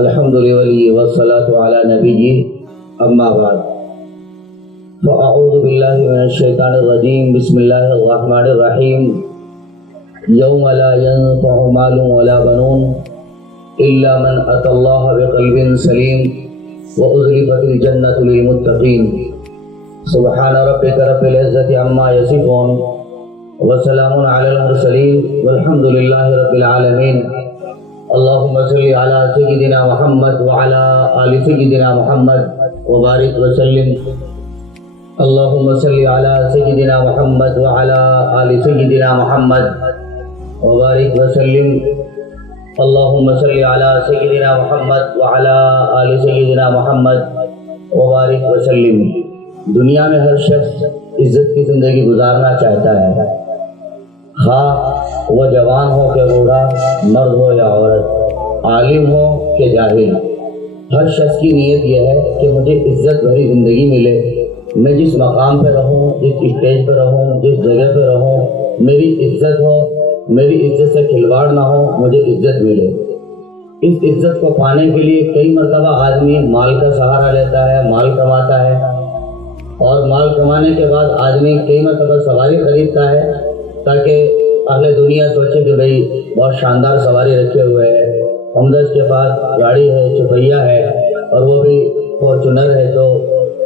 الحمد للہ والصلاة علی نبی اما بعد فاعوذ باللہ من الشیطان الرجیم بسم اللہ الرحمن الرحیم یوم لا ينفع مال ولا بنون الا من اتى اللہ بقلب سلیم وازلفت الجنۃ للمتقین سبحان ربک رب العزۃ عما یصفون وسلام علی المرسلین والحمد للہ رب العالمین اللہم صلی علی سیدنا محمد وعلی آل سیدنا محمد وبارک وسلم اللہم صلی علی سیدنا محمد وعلی آل سیدنا محمد وبارک وسلم اللہم صلی علی سیدنا محمد وعلی آل سیدنا محمد وبارک وسلم۔ دنیا میں ہر شخص عزت کی زندگی گزارنا چاہتا ہے، خواہ وہ جوان ہو کہ بوڑھا، مرد ہو یا عورت، عالم ہو کہ جاہل، ہر شخص کی نیت یہ ہے کہ مجھے عزت بھری زندگی ملے، میں جس مقام پہ رہوں، جس اسٹیج پہ رہوں، جس جگہ پہ رہوں، میری عزت ہو، میری عزت سے کھلواڑ نہ ہو، مجھے عزت ملے۔ اس عزت کو پانے کے لیے کئی مرتبہ آدمی مال کا سہارا لیتا ہے، مال کماتا ہے، اور مال کمانے کے بعد آدمی کئی مرتبہ سواری خریدتا ہے تاکہ اہل دنیا سوچے کہ بھئی بہت شاندار سواری رکھے ہوئے ہے، ہمدرد کے پاس گاڑی ہے، چپہیا ہے، اور وہ بھی فارچونر ہے، تو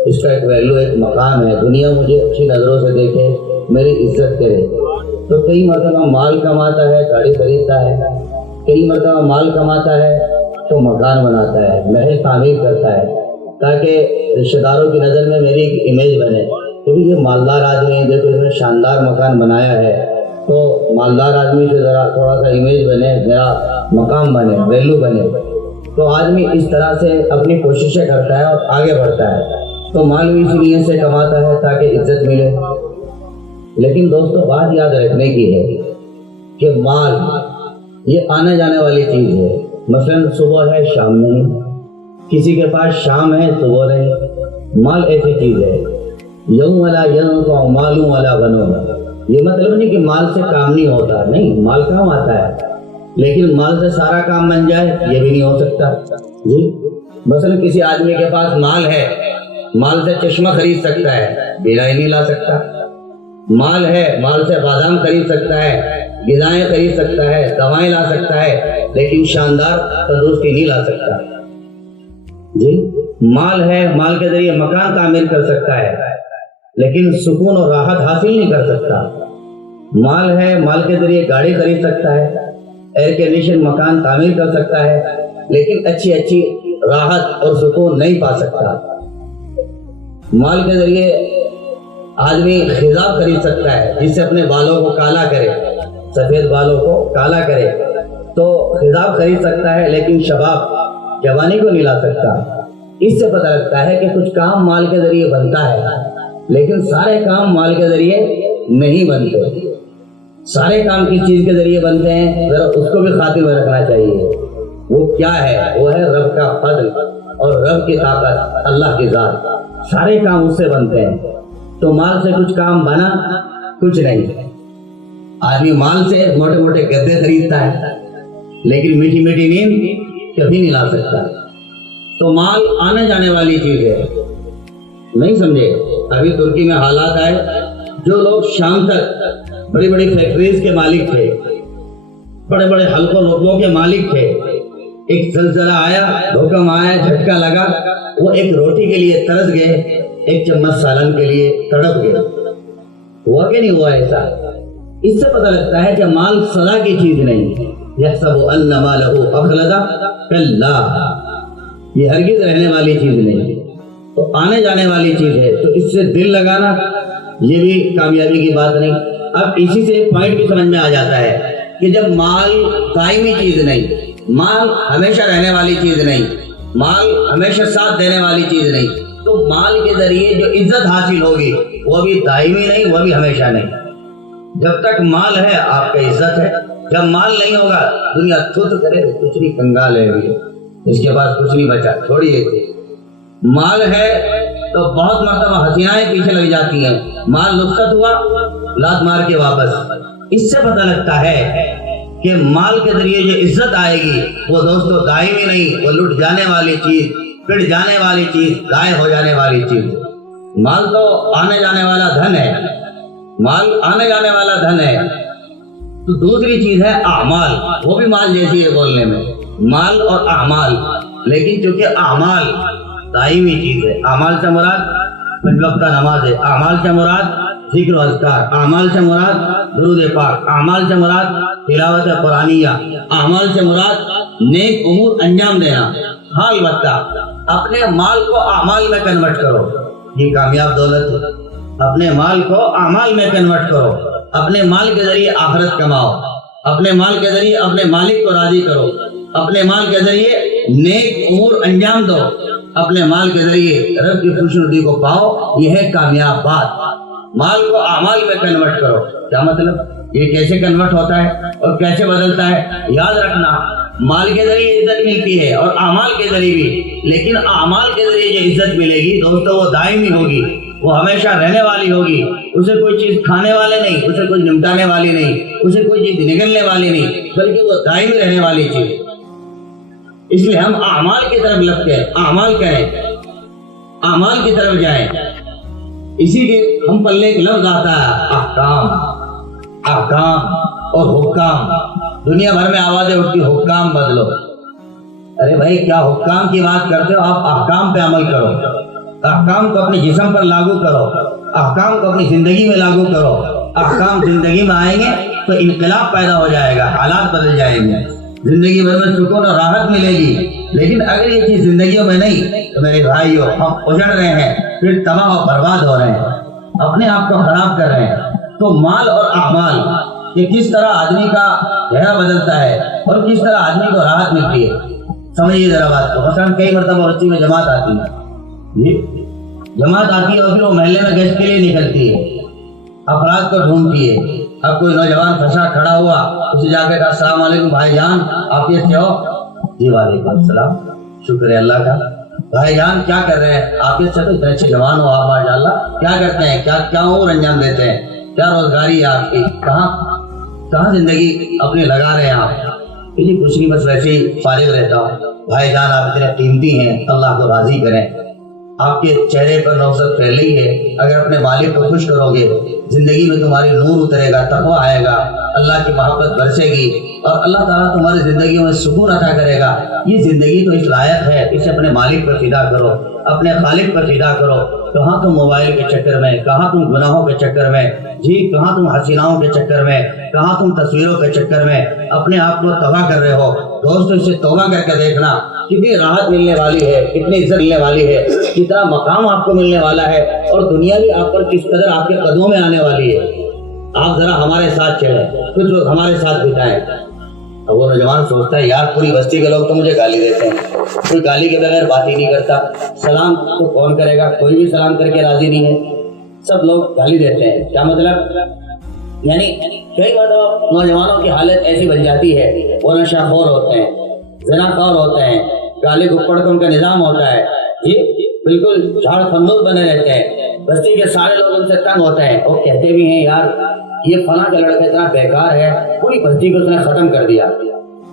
اس کا ایک ویلیو، ایک مقام ہے، دنیا مجھے اچھی نظروں سے دیکھے، میری عزت کرے۔ تو کئی مرتبہ مال کماتا ہے، گاڑی خریدتا ہے، کئی مرتبہ مال کماتا ہے تو مکان بناتا ہے، محل تعمیر کرتا ہے تاکہ رشتہ داروں کی نظر میں میری ایک امیج بنے کہ یہ مالدار آدمی ہے، دیکھو اس نے شاندار مکان بنایا ہے، تو مالدار آدمی سے ذرا تھوڑا سا امیج بنے، میرا مقام بنے، ویلیو بنے۔ تو آدمی اس طرح سے اپنی کوششیں کرتا ہے اور آگے بڑھتا ہے، تو مال بھی اسی نیت سے کماتا ہے تاکہ عزت ملے۔ لیکن دوستو بات یاد رکھنے کی ہے کہ مال یہ آنے جانے والی چیز ہے، مثلا صبح ہے شام نہیں، کسی کے پاس شام ہے صبح نہیں۔ مال ایسی چیز ہے، یوم لا ینفع مال ولا بنون، یہ مطلب نہیں کہ مال سے کام نہیں ہوتا، نہیں، مال کام آتا ہے، لیکن مال سے سارا کام بن جائے یہ بھی نہیں ہو سکتا۔ جی مثلا کسی آدمی کے پاس مال ہے، مال سے چشمہ خرید سکتا ہے، بیرائی نہیں لا سکتا۔ مال ہے، مال سے بادام خرید سکتا ہے، غذائیں خرید سکتا ہے، دوائیں لا سکتا ہے، لیکن شاندار تندرستی نہیں لا سکتا۔ جی مال ہے، مال کے ذریعے مکان تعمیر کر سکتا ہے، لیکن سکون اور راحت حاصل نہیں کر سکتا۔ مال ہے، مال کے ذریعے گاڑی خرید سکتا ہے، ایئر کنڈیشن مکان تعمیر کر سکتا ہے، لیکن اچھی راحت اور سکون نہیں پا سکتا۔ مال کے ذریعے آدمی خضاب خرید سکتا ہے، جس سے اپنے بالوں کو کالا کرے، سفید بالوں کو کالا کرے، تو خضاب خرید سکتا ہے، لیکن شباب، جوانی کو نہیں لا سکتا۔ اس سے پتہ لگتا ہے کہ کچھ کام مال کے ذریعے بنتا ہے، لیکن سارے کام مال کے ذریعے نہیں بنتے۔ سارے کام کس چیز کے ذریعے بنتے ہیں، ذرا اس کو بھی خاطر میں رکھنا چاہیے۔ وہ کیا ہے؟ وہ ہے رب کا فضل اور رب کی طاقت، اللہ کی ذات، سارے کام اس سے بنتے ہیں۔ تو مال سے کچھ کام بنا، کچھ نہیں۔ آدمی مال سے موٹے موٹے گدے خریدتا ہے، لیکن میٹھی میٹھی نیند کبھی نہیں لا سکتا۔ تو مال آنے جانے والی چیز ہے، نہیں سمجھے؟ ابھی ترکی میں حالات آئے، جو لوگ شام تک بڑی بڑی فیکٹریز کے مالک تھے، بڑے بڑے حلقوں رقبوں کے مالک تھے، ایک زلزلہ آیا، بھوکم آیا، جھٹکا لگا، وہ ایک روٹی کے لیے ترس گئے، ایک چمچ سالن کے لیے تڑپ گئے۔ ہوا کہ نہیں ہوا ایسا؟ اس سے پتہ لگتا ہے کہ مال سدا کی چیز نہیں۔ یحسب ان مالہ اخلدا کلا، یہ ہرگز رہنے والی چیز نہیں، تو آنے جانے والی چیز ہے، تو اس سے دل لگانا یہ بھی کامیابی کی بات نہیں۔ اب اسی سے ایک پوائنٹ بھی سمجھ میں آ جاتا ہے کہ جب مال دائمی چیز نہیں، مال ہمیشہ رہنے والی چیز نہیں، مال ہمیشہ ساتھ دینے والی چیز نہیں، تو مال کے ذریعے جو عزت حاصل ہوگی وہ بھی دائمی نہیں، وہ بھی ہمیشہ نہیں۔ جب تک مال ہے آپ کا عزت ہے، جب مال نہیں ہوگا دنیا تھوت کرے، کچھ نہیں، کنگال ہے، اس کے پاس کچھ نہیں بچا، چھوڑیے۔ مال ہے تو بہت مرتبہ حسینائیں پیچھے لگ جاتی ہیں، مال رخصت ہوا لات مار کے واپس۔ اس سے پتہ لگتا ہے کہ مال کے ذریعے جو عزت آئے گی وہ دوستو دائمی نہیں، وہ لٹ جانے والی چیز، پڑ جانے والی چیز، ضائع ہو جانے والی چیز۔ مال تو آنے جانے والا دھن ہے، مال آنے جانے والا دھن ہے۔ تو دوسری چیز ہے اعمال، وہ بھی مال جیسی ہے بولنے میں، مال اور اعمال، لیکن چونکہ اعمال دائمی چیز ہے۔ اعمال سے مراد پنج وقتہ نماز ہے، اعمال سے مراد ذکر و اذکار، اعمال سے مراد درود پاک، اعمال سے مراد تلاوت قرآنیہ، اعمال سے مراد نیک امور انجام دینا۔ ہاں البتہ اپنے مال کو اعمال میں کنورٹ کرو، یہ کامیاب دولت ہے۔ اپنے مال کو اعمال میں کنورٹ کرو، اپنے مال کے ذریعے آخرت کماؤ، اپنے مال کے ذریعے اپنے مالک کو راضی کرو، اپنے مال کے ذریعے نیک امور انجام دو، اپنے مال کے ذریعے رب کی خوشنودی کو پاؤ۔ یہ ہے کامیاب بات۔ مال کو اعمال میں کنورٹ کرو۔ کیا مطلب؟ یہ کیسے کنورٹ ہوتا ہے اور کیسے بدلتا ہے؟ یاد رکھنا، مال کے ذریعے عزت ملتی ہے اور اعمال کے ذریعے بھی، لیکن اعمال کے ذریعے جو عزت ملے گی دوستو وہ دائمی ہوگی، وہ ہمیشہ رہنے والی ہوگی۔ اسے کوئی چیز کھانے والے نہیں، اسے کوئی نمٹانے والی نہیں، اسے کوئی چیز نگلنے والی نہیں، بلکہ وہ دائمی رہنے والی چیز۔ اس لیے ہم اعمال کی طرف لگتے ہیں، اعمال کریں، اعمال کی طرف جائیں۔ اسی لیے ہم پلے ایک لفظ آتا ہے احکام، احکام اور حکام۔ دنیا بھر میں آوازیں اٹھتی، حکام بدلو۔ ارے بھائی کیا حکام کی بات کرتے ہو؟ آپ احکام پہ عمل کرو، احکام کو اپنے جسم پر لاگو کرو، احکام کو اپنی زندگی میں لاگو کرو۔ احکام زندگی میں آئیں گے تو انقلاب پیدا ہو جائے گا، حالات بدل جائیں گے، زندگی بھر میں سکون اور راحت ملے گی۔ لیکن اگر یہ چیز زندگیوں میں نہیں تو میرے بھائیوں ہم اجڑ رہے ہیں، پھر تباہ و برباد ہو رہے ہیں، اپنے آپ کو خراب کر رہے ہیں۔ تو مال اور اعمال کہ کس طرح آدمی کا چہرہ بدلتا ہے اور کس طرح آدمی کو راحت ملتی ہے، سمجھیے ذرا بات کو۔ مثلاً کئی مرتبہ بچی میں جماعت آتی ہے، جماعت آتی ہے اور پھر وہ محلے میں گشت کے لیے نکلتی ہے، افراد کو ڈھونڈتی ہے۔ اب کوئی نوجوان پھنسا کھڑا ہوا، اسے جا کے کہا السلام علیکم بھائی جان، آپ یہ سے ہو؟ جی وعلیکم السلام، شکر ہے اللہ کا۔ بھائی جان کیا کر رہے ہیں؟ آپ یہ سے تو اتنے اچھے جوان ہو آپ ماشاء اللہ، کیا کرتے ہیں، کیا امور انجام دیتے ہیں، کیا روزگاری ہے آپ کی، کہاں زندگی اپنی لگا رہے ہیں آپ؟ جی کچھ نہیں، بس ویسے ہی فارغ رہتا ہوں۔ بھائی جان آپ اتنے قیمتی ہیں، اللہ کو راضی کریں۔ آپ کے چہرے پر نوزت پھیل رہی ہے، اگر اپنے مالک کو خوش کرو گے زندگی میں تمہاری نور اترے گا، تقویٰ آئے گا، اللہ کی محبت برسے گی اور اللہ تعالیٰ تمہاری زندگیوں میں سکون عطا کرے گا۔ یہ زندگی تو اس لائق ہے، اسے اپنے مالک پر فدا کرو، اپنے خالق پر فدا کرو۔ کہاں تم موبائل کے چکر میں، کہاں تم گناہوں کے چکر میں، جی کہاں تم حسیناؤں کے چکر میں، کہاں تم تصویروں کے چکر میں اپنے آپ کو تباہ کر رہے ہو۔ دوستو اس سے توبہ کر کے دیکھنا، کتنی راحت ملنے والی ہے، کتنی عزت ملنے والی ہے، کتنا مقام آپ کو ملنے والا ہے، اور دنیا بھی آپ پر کس قدر آپ کے قدموں میں آنے والی ہے۔ آپ ذرا ہمارے ساتھ چلیں، کچھ لوگ ہمارے ساتھ بتائیں۔ اب وہ نوجوان سوچتا ہے یار پوری بستی کے لوگ تو مجھے گالی دیتے ہیں، کوئی گالی کے بغیر بات ہی نہیں کرتا، سلام تو کون کرے گا، کوئی بھی سلام کر کے راضی نہیں ہے، سب لوگ گالی دیتے ہیں۔ کیا مطلب؟ یعنی کئی مرتبہ نوجوانوں کی حالت ایسی بن جاتی ہے، وہ نشہ خور ہوتے ہیں، زنا خور ہوتے ہیں، گالی گپڑ کا ان کا نظام ہوتا ہے، جی بالکل جھاڑ خندوق بنے رہتے ہیں، بستی کے سارے لوگ ان سے تنگ ہوتے ہیں، وہ کہتے بھی ہیں یار یہ فلاں کا لڑکا اتنا بیکار ہے، پوری بستی کو اس نے ختم کر دیا،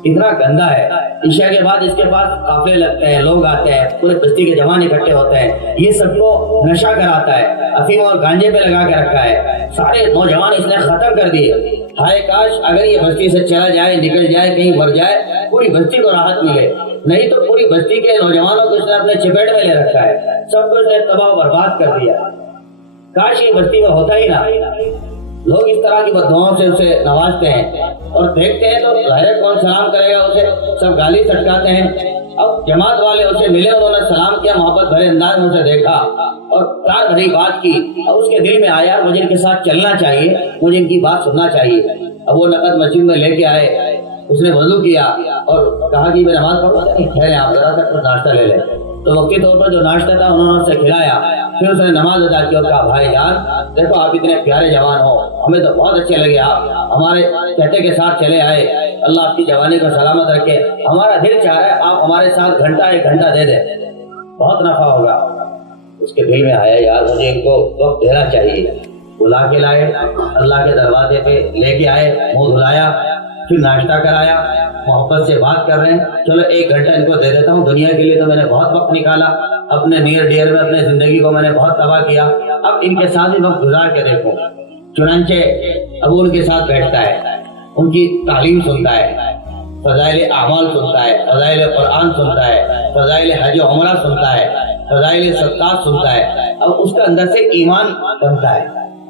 اتنا گندا ہے۔ عشاء کے بعد اس کے پاس قافلے لگتے ہیں، لوگ آتے ہیں، پورے بستی کے جوان اکٹھے ہوتے ہیں، یہ سب کو نشہ کراتا ہے، افیم اور گانجے پہ لگا کے رکھا ہے، سارے نوجوان اس نے ختم کر دیے۔ ہائے کاش اگر یہ بستی سے چلا جائے، نکل جائے، کہیں مر جائے، پوری بستی کو راحت ملے، نہیں تو پوری بستی کے نوجوانوں کو اس نے اپنے چپیٹ میں لے رکھا ہے، سب کو اس نے تباہ و برباد کر دیا۔ کاش یہ بستی میں ہوتا ہی نہ۔ لوگ اس طرح کی بددعاؤں سے اسے نوازتے ہیں اور دیکھتے ہیں تو ظاہر کون سلام کرے گا اسے، سب گالی سٹکاتے ہیں۔ اب جماعت والے اسے ملے، انہوں نے سلام کیا، محبت بھرے انداز میں اسے دیکھا اور پیار بھری بات کی، اب اس کے دل میں آیا مجھے ان کے ساتھ چلنا چاہیے، مجھے ان کی بات سننا چاہیے۔ اب وہ نقد مسجد میں لے کے آئے، اس نے وضو کیا اور کہا کہ میں نماز پڑھوں گا، ٹھہرے آپ ذرا تک ناشتہ لے لیں۔ تو وقتی طور پر جو ناشتہ تھا انہوں نے اسے کھلایا، پھر اس نے نماز ادا کی اور کہا بھائی جان دیکھو آپ اتنے پیارے جوان ہو، ہمیں تو بہت اچھے لگے، آپ ہمارے کہتے کے ساتھ چلے آئے، اللہ آپ کی جوانی کو سلامت رکھے، ہمارا دل چاہ رہا ہے آپ ہمارے ساتھ گھنٹہ ایک گھنٹہ دے دیں، بہت نفع ہوگا۔ اس کے دل میں آیا یار مجھے ان کو وقت دینا چاہیے، بلا کے لائے، اللہ کے دروازے پہ لے کے آئے، منہ دھلایا، پھر ناشتہ کرایا، محبت سے بات کر رہے ہیں، چلو 1 گھنٹہ ان کو دے دیتا ہوں، دنیا کے لیے تو میں نے بہت وقت نکالا، اپنے نیئر ڈیئر میں اپنے زندگی کو میں نے بہت تباہ کیا، اب ان کے ساتھ ہی وقت گزار کے دیکھوں۔ چنانچہ اب ان کے ساتھ بیٹھتا ہے، ان کی تعلیم سنتا ہے، فضائل اعمال سنتا ہے، فضائل قرآن سنتا ہے، فضائل حج و عمرہ سنتا ہے، فضائل صدقات سنتا ہے۔ اب اس کے اندر سے ایمان بنتا ہے،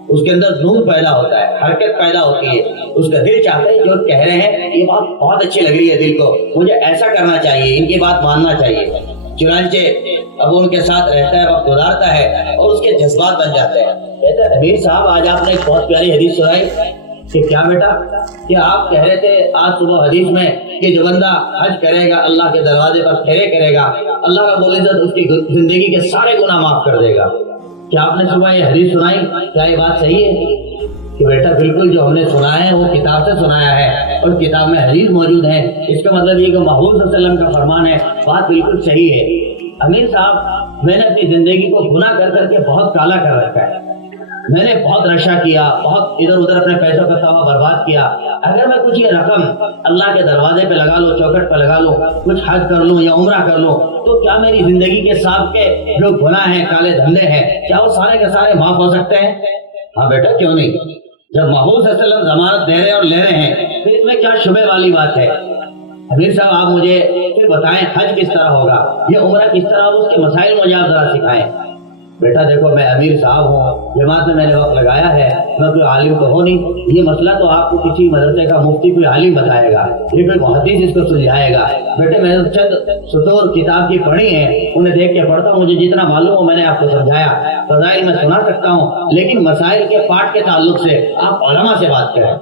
اس کے اندر نور پیدا ہوتا ہے، حرکت پیدا ہوتی ہے، اس کا دل چاہتا ہے جو کہہ رہے ہیں یہ بات بہت اچھی لگ رہی ہے دل کو، مجھے ایسا کرنا چاہیے، ان کی بات ماننا چاہیے۔ چنانچہ اب ان کے ساتھ رہتا ہے، وقت گزارتا ہے اور اس کے جذبات بن جاتے ہیں۔ کہتے ہیں امیر صاحب آج آپ نے ایک بہت پیاری حدیث سنائی کہ کیا بیٹا کہ آپ کہہ رہے تھے آج صبح حدیث میں کہ جو بندہ حج کرے گا اللہ کے دروازے پر پھیرے کرے گا، اللہ رب العزت اس کی زندگی کے سارے گناہ معاف کر دے گا۔ کیا آپ نے صبح یہ حدیث سنائی؟ کیا یہ بات صحیح ہے؟ کہ بیٹا بالکل جو ہم نے سنا ہے وہ کتاب سے سنایا ہے اور کتاب میں حدیث موجود ہے، اس کا مطلب یہ کہ محمود صلی اللہ علیہ وسلم کا فرمان ہے، بات بالکل صحیح ہے۔ امیر صاحب میں نے اپنی زندگی کو گناہ کر کر کے بہت کالا کر رکھا ہے، میں نے بہت نشہ کیا، بہت ادھر ادھر اپنے پیسوں کا سوا برباد کیا، اگر میں کچھ یہ رقم اللہ کے دروازے پہ لگا لوں، چوکھٹ پہ لگا لوں، کچھ حج کر لوں یا عمرہ کر لوں، تو کیا میری زندگی کے ساتھ کے جو گناہ ہیں، کالے دھندے ہیں، کیا وہ سارے کے سارے معاف ہو سکتے ہیں؟ ہاں بیٹا کیوں نہیں، جب محمود صلی اللہ علیہ وسلم ضمانت دے رہے ہیں اور لے رہے ہیں پھر اس میں کیا شبہ والی بات ہے؟ امیر صاحب آپ مجھے پھر بتائیں حج کس طرح ہوگا، یہ عمرہ کس طرح ہوگا، اس کے مسائل مجھے آپ ذرا سکھائیں۔ بیٹا دیکھو میں امیر صاحب ہوں، جماعت میں نے وقت لگایا ہے، میں کوئی عالم تو ہوں نہیں، یہ مسئلہ تو آپ کو کسی مدرسے کا مفتی کوئی عالم بتائے گا، یہ کوئی محدث اس کو سلجھائے گا۔ بیٹے میں نے چند سطور کتاب کی پڑھی ہیں، انہیں دیکھ کے پڑھتا ہوں، مجھے جتنا معلوم ہو میں نے آپ کو سمجھایا، فضائل میں سنا سکتا ہوں، لیکن مسائل کے پاٹ کے تعلق سے آپ علماء سے بات کریں۔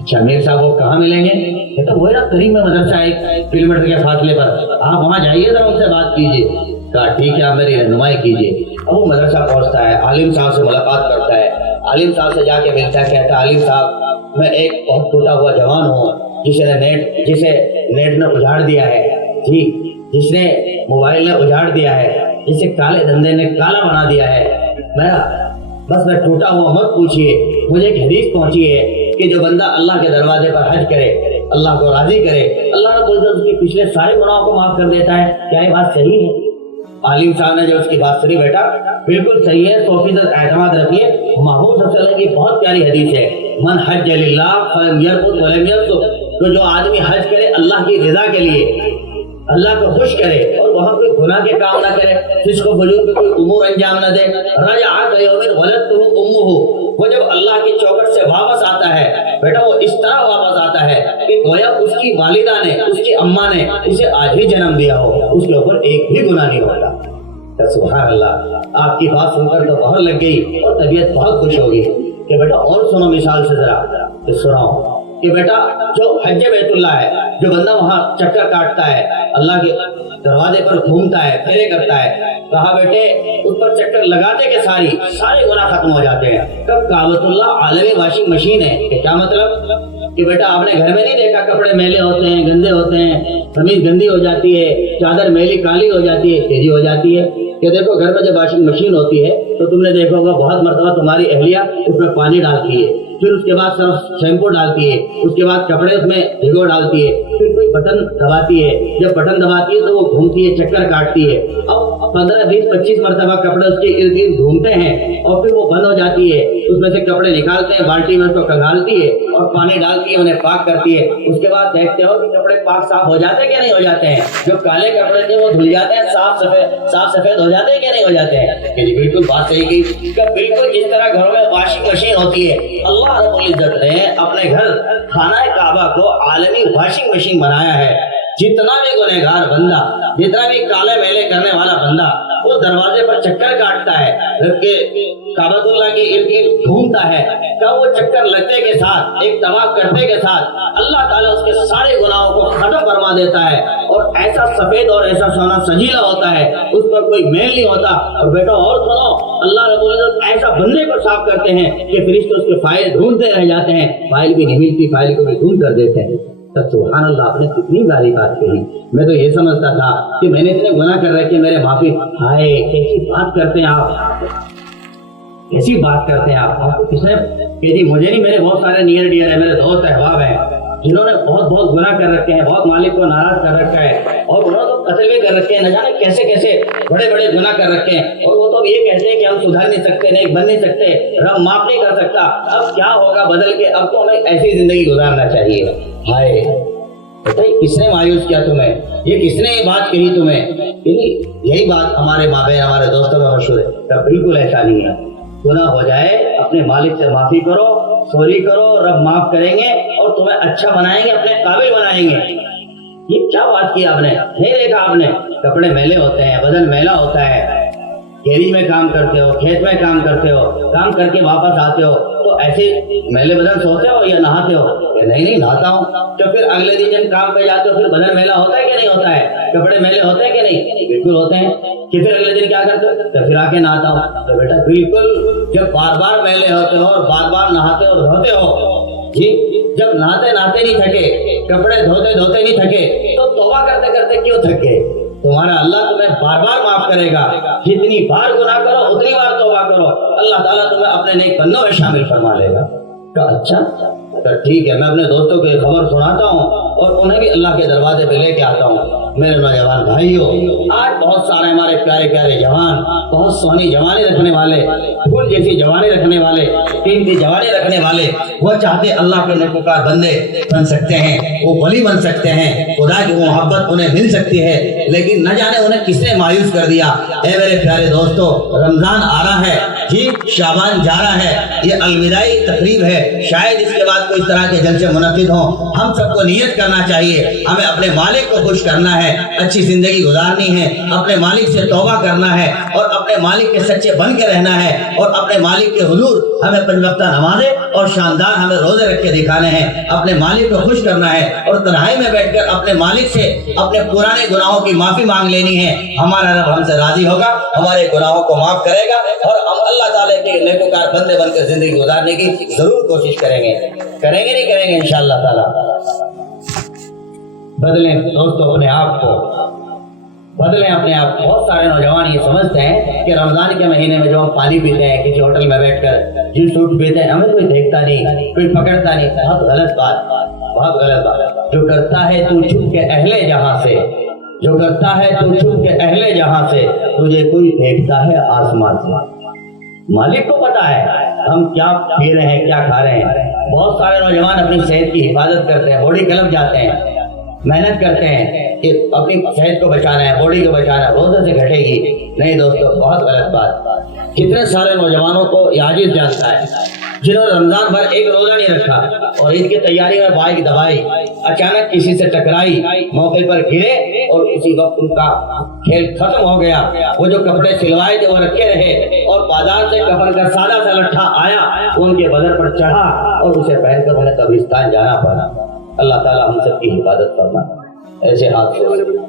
اچھا امیر صاحب وہ کہاں ملیں گے؟ تو وہ قریب میں مدرسہ ہے 1 کلومیٹر کے فاصلے پر، آپ وہاں جائیے ذرا ان سے بات کیجیے۔ کہا ٹھیک ہے آپ میری رہنمائی کیجیے۔ اب وہ مدرسہ پہنچتا ہے، عالم صاحب سے ملاقات کرتا ہے، عالم صاحب سے جا کے ملتا ہے، کہتا ہے عالم صاحب میں ایک بہت ٹوٹا ہوا جوان ہوں جسے نیٹ نے اجاڑ دیا ہے، جی جس نے موبائل نے اجاڑ دیا ہے، جسے کالے دھندے نے کالا بنا دیا ہے، میں ٹوٹا ہوا، مت پوچھیے، مجھے ایک حدیث پہنچی ہے کہ جو بندہ اللہ کے دروازے پر حج کرے، اللہ کو راضی کرے، اللہ رب العزت اس کے پچھلے سارے گناہوں کو معاف کر دیتا ہے۔ کیا یہ بات صحیح ہے؟ عالم صاحب نے جو اس کی بات سنی، بیٹا بالکل صحیح ہے، 100% اعتماد رکھیے، محمود صلی اللہ علیہ وسلم کی بہت پیاری حدیث ہے، من حج للہ فلم یرفث ولم یفسق، تو جو آدمی حج کرے اللہ کی رضا کے لیے، اللہ کو خوش کرے اور وہاں کوئی گناہ کے کام نہ کرے، فسق و فجور کے کوئی امور انجام نہ دے، رجع کیوم ولدتہ امہ، وہ جب اللہ کی چوکٹ سے واپس آتا ہے بیٹا وہ اس طرح واپس آتا ہے کہ گویا اس کی والدہ نے، اس کی اماں نے اسے آج ہی جنم دیا ہو، اس کے اوپر ایک بھی گناہ نہیں ہوتا۔ سبحان اللہ، آپ کی بات سن کر تو بہت لگ گئی اور طبیعت بہت خوش ہوگی کہ بیٹا اور سنو مثال سے ذرا سناؤ کہ بیٹا جو حج بیت اللہ ہے، جو بندہ وہاں چکر کاٹتا ہے، اللہ کے دروازے پر گھومتا ہے، پھیرے کرتا ہے، کہا بیٹے اس پر چکر لگاتے کہ سارے گناہ ختم ہو جاتے ہیں۔ کب کعبۃ اللہ عالمی واشنگ مشین ہے، کہ کیا مطلب کہ بیٹا آپ نے گھر میں نہیں دیکھا کپڑے میلے ہوتے ہیں، گندے ہوتے ہیں، قمیض گندی ہو جاتی ہے، چادر میلی کالی ہو جاتی ہے، تیزی ہو جاتی ہے، کہ دیکھو گھر میں جب واشنگ مشین ہوتی ہے تو تم نے دیکھا ہوگا بہت مرتبہ تمہاری اہلیہ اس میں پانی ڈالتی ہے، پھر اس کے بعد صرف شیمپو ڈالتی ہے، اس کے بعد کپڑے اس میں بھگو ڈالتی ہے، پھر کوئی بٹن دباتی ہے، جب بٹن دباتی ہے تو وہ گھومتی ہے، چکر کاٹتی ہے، اب 15 20 25 مرتبہ کپڑے اس کے ارد گرد گھومتے ہیں اور پھر وہ بند ہو جاتی ہے، اس میں سے کپڑے نکالتے ہیں، بالٹی میں اس کو کنگھالتی ہے اور پانی ڈالتی ہے، انہیں پاک کرتی ہے، اس کے بعد دیکھتے ہو کہ کپڑے پاک صاف ہو جاتے ہیں کہ نہیں ہو جاتے ہیں، جو کالے کپڑے تھے وہ دھل جاتے ہیں، صاف سفید ہو جاتے ہیں کہ نہیں ہو جاتے ہیں۔ کہ بالکل بات صحیح کی کہ بالکل جس طرح گھروں میں واشنگ مشین ہوتی ہے، اللہ رب العزت نے اپنے گھر خانہ کعبہ کو عالمی واشنگ مشین بنایا ہے۔ جتنا بھی گنہگار بندہ، جتنا بھی کالے میلے کرنے والا بندہ وہ دروازے پر چکر کاٹتا ہے، کعبۃ اللہ کے ارد گرد گھومتا ہے، کب وہ چکر لگتے کے ساتھ، ایک طواف کرتے کے ساتھ اللہ تعالیٰ اس کے سارے گناہوں کو ختم فرما دیتا ہے اور ایسا سفید اور ایسا سونا سجیلا ہوتا ہے، اس پر کوئی میل نہیں ہوتا۔ اور بیٹا اور سنو، اللہ رب العزت ایسا بندے کو صاف کرتے ہیں کہ فرشتے اس کے فائل ڈھونڈتے رہ جاتے ہیں، فائل بھی نہیں ملتی، فائل کو بھی ڈھونڈ کر دیتے ہیں۔ سبحان اللہ، آپ نے کتنی باری بات کہی، میں تو یہ سمجھتا تھا کہ میں نے اتنے گناہ کر رکھے میرے معافی، ہائے کیسی بات کرتے ہیں آپ، کیسی بات کرتے ہیں آپ کو کس نے کہ جی مجھے نہیں، میرے بہت سارے نیئر ڈیئر ہیں، میرے دوست احباب ہیں، جنہوں نے بہت گناہ کر رکھے ہیں, بہت مالک کو ناراض کر رکھا ہے, اور انہوں نے تو قتل بھی کر رکھے ہیں, نہ جانے کیسے کیسے بڑے گناہ کر رکھے ہیں, اور وہ تو یہ کہتے ہیں کہ ہم سدھر نہیں سکتے, نہیں بن نہیں سکتے, رب معاف نہیں کر سکتا. اب کیا ہوگا بدل کے, اب تو ہمیں ایسی زندگی گزارنا چاہیے. ہائے بتائیے کس نے مایوس کیا تمہیں, یہ کس نے یہ بات کہی تمہیں؟ یہی بات ہمارے ماں بہن ہمارے دوستوں میں مشہور ہے. بالکل ایسا نہیں ہے. گناہ ہو جائے اپنے مالک سے معافی کرو, سوری کرو, رب معاف کریں گے اور تمہیں اچھا بنائیں گے, اپنے قابل بنائیں گے. یہ کیا بات کی آپ نے؟ نہیں دیکھا آپ نے کپڑے میلے ہوتے ہیں, بدن میلا ہوتا ہے, گیری میں کام کرتے ہو, کھیت میں کام کرتے ہو, کام کر کے واپس آتے ہو تو ایسے میلے بدن سوتے ہو یا نہاتے ہو؟ نہیں نہاتا ہوں. تو پھر اگلے دن جب کام پہ جاتے ہو پھر بدن میلا ہوتا ہے کہ نہیں ہوتا ہے؟ کپڑے میلے ہوتے ہیں کہ نہیں؟ بالکل ہوتے ہیں. کہ پھر اگلے دن کیا کرتے ہو؟ تو پھر آ کے نہاتا ہوں. تو بیٹا بالکل جب بار میلے ہوتے ہو اور بار نہاتے اور دھوتے ہو, جی جب نہاتے نہیں تھکے, کپڑے دھوتے نہیں تھکے, تو توبہ کرتے کیوں تھکے؟ تمہارا اللہ تمہیں بار معاف کرے گا. جتنی بار گناہ کرو اتنی بار توبہ کرو, اللہ تعالیٰ تمہیں اپنے نیک بندوں میں شامل فرما لے گا. اچھا ٹھیک ہے, میں اپنے دوستوں کو یہ خبر سناتا ہوں اور انہیں بھی اللہ کے دروازے پہ لے کے آتا ہوں. میرے نوجوان بھائیوں, آج بہت سارے ہمارے پیارے جوان, بہت سونی جوانی رکھنے والے, پھول جیسی جوانی رکھنے والے, قیمتی جوانی رکھنے والے, وہ چاہتے اللہ کے نیکوکار بندے بن سکتے ہیں, وہ ولی بن سکتے ہیں, خدا کی وہ محبت انہیں مل سکتی ہے, لیکن نہ جانے انہیں کس نے مایوس کر دیا. اے میرے پیارے دوستو, رمضان آ رہا ہے, جی شعبان جا رہا ہے, یہ الوداعی تقریب ہے, شاید اس کے بعد کوئی اس طرح کے جلسے منعقد ہوں. ہم سب کو نیت کرنا چاہیے, ہمیں اپنے مالک کو خوش کرنا ہے, اچھی زندگی گزارنی ہے, اپنے مالک سے توبہ کرنا ہے اور اپنے مالک کے سچے بن کے رہنا ہے, اور اپنے مالک کے حضور ہمیں 5 وقتہ نمازیں اور شاندار ہمیں روزے رکھ کے دکھانے ہیں. اپنے مالک کو خوش کرنا ہے اور تنہائی میں بیٹھ کر اپنے مالک سے اپنے پرانے گناہوں کی معافی مانگ لینی ہے. ہمارا رب ہم سے راضی ہوگا, ہمارے گناہوں کو معاف کرے گا اور ہم اللہ تعالیٰ کے نیکوکار بندے بن کر زندگی گزارنے کی ضرور کوشش کریں گے. نہیں کریں گے انشاءاللہ تعالیٰ. بدلیں دوستو اپنے آپ کو, بدلیں اپنے آپ کو. بہت سارے نوجوان یہ سمجھتے ہیں کہ رمضان کے مہینے میں جو ہم پانی پیتے ہیں کسی ہوٹل میں بیٹھ کر, جوس فروٹ پیتے ہیں, ہمیں کوئی دیکھتا نہیں, کوئی پکڑتا نہیں. بہت غلط بات. جو کرتا ہے تو چھپ کے اہل جہاں سے, جو کرتا ہے تو چھپ کے اہل جہاں سے, تجھے کوئی دیکھتا ہے آسمان سے. مالک کو پتا ہے ہم کیا پی رہے ہیں, کیا کھا رہے ہیں. بہت سارے نوجوان اپنی صحت کی حفاظت کرتے ہیں, باڈی کلب جاتے ہیں, محنت کرتے ہیں کہ اپنی صحت کو بچانا ہے, باڈی کو بچانا ہے, روزے سے گھٹے گی. نہیں دوستو, بہت غلط بات. کتنے سارے نوجوانوں کو یہ عاجز جانتا ہے جنہوں نے رمضان بھر ایک روزہ نہیں رکھا اور عید کی تیاری میں بائک دبائی, اچانک کسی سے ٹکرائی, موقع پر گرے اور اسی وقت ان کا کھیل ختم ہو گیا. وہ جو کپڑے سلوائے تھے وہ رکھے رہے اور بازار سے کفن کا سادہ سا لٹھا آیا, وہ ان کے بدن پر چڑھا اور اسے پہن کر انہیں قبرستان جانا پڑا. اللہ تعالیٰ ہم سب کی حفاظت فرمائے ایسے حادثوں سے.